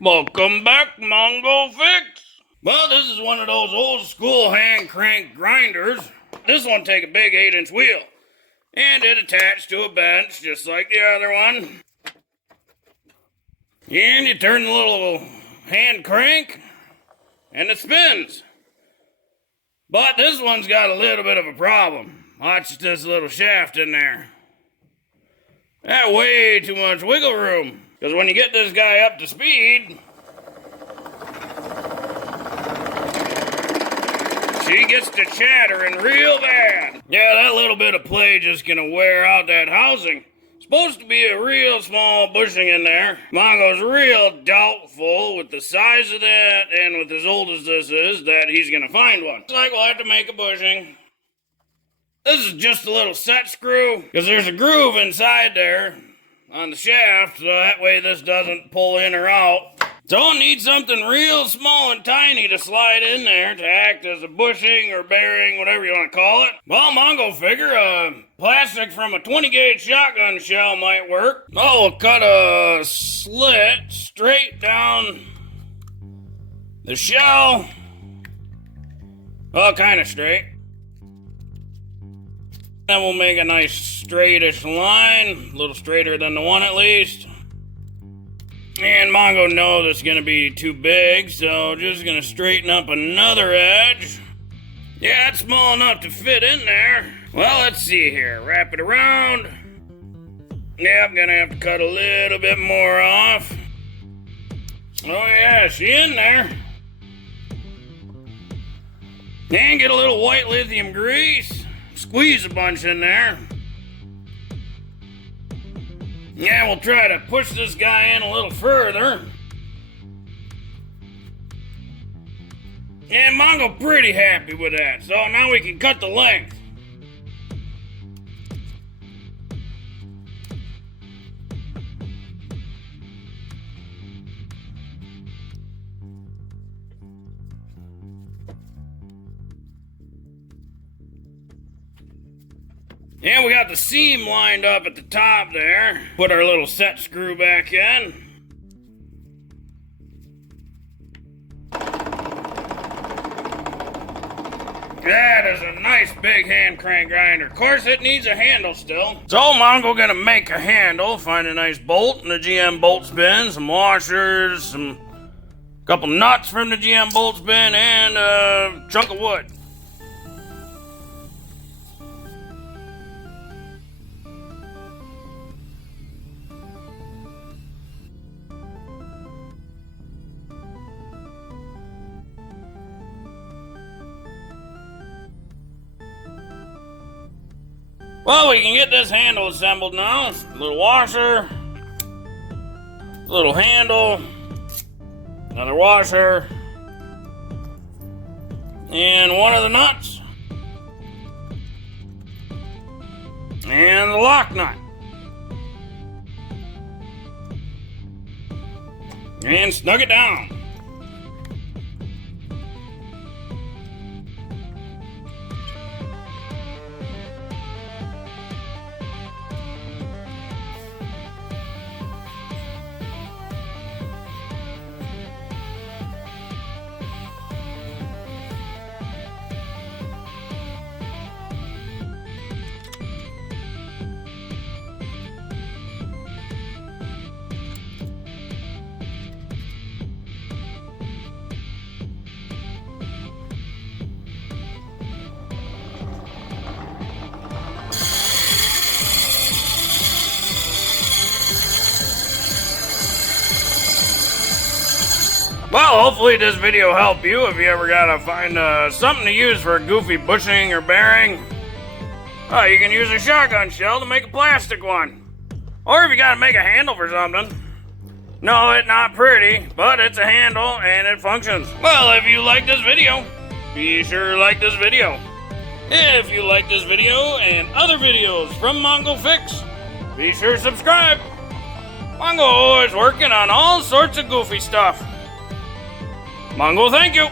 Welcome back, Mongo Fix. Well, this is one of those old school hand crank grinders. This one take a big 8-inch wheel, and it attached to a bench just like the other one. And you turn the little hand crank, and it spins. But this one's got a little bit of a problem. Watch this little shaft in there. That way too much wiggle room. Because when you get this guy up to speed, she gets to chattering real bad. Yeah, that little bit of play just gonna wear out that housing. Supposed to be a real small bushing in there. Mongo's real doubtful with the size of that and with as old as this is that he's gonna find one. Looks like we'll have to make a bushing. This is just a little set screw because there's a groove inside there on the shaft, so that way this doesn't pull in or out. Don't need something real small and tiny to slide in there to act as a bushing or bearing, whatever you want to call it. Well, Mongo figure plastic from a 20 gauge shotgun shell might work. Oh, we'll cut a slit straight down the shell. Well, kind of straight. Then we'll make a nice straightish line, a little straighter than the one at least. And Mongo knows it's gonna be too big, so just gonna straighten up another edge. Yeah, it's small enough to fit in there. Well, let's see here, wrap it around. Yep, gonna have to cut a little bit more off. Oh yeah, she in there. And get a little white lithium grease. Squeeze a bunch in there. Yeah, we'll try to push this guy in a little further. And Mongo pretty happy with that, so now we can cut the length. And we got the seam lined up at the top there. Put our little set screw back in. That is a nice big hand crank grinder. Of course, it needs a handle still. So Mongo gonna make a handle, find a nice bolt in the GM bolts bin, some washers, some couple nuts from the GM bolts bin, and a chunk of wood. Well, we can get this handle assembled now. A little washer, a little handle, another washer, and one of the nuts, and the lock nut. And snug it down. Well, hopefully this video helped you if you ever gotta find something to use for a goofy bushing or bearing. Oh, you can use a shotgun shell to make a plastic one. Or if you gotta make a handle for something. No, it's not pretty, but it's a handle and it functions. Well, if you like this video, be sure to like this video. If you like this video and other videos from Mongo Fix, be sure to subscribe. Mongo is working on all sorts of goofy stuff. Mongo, thank you.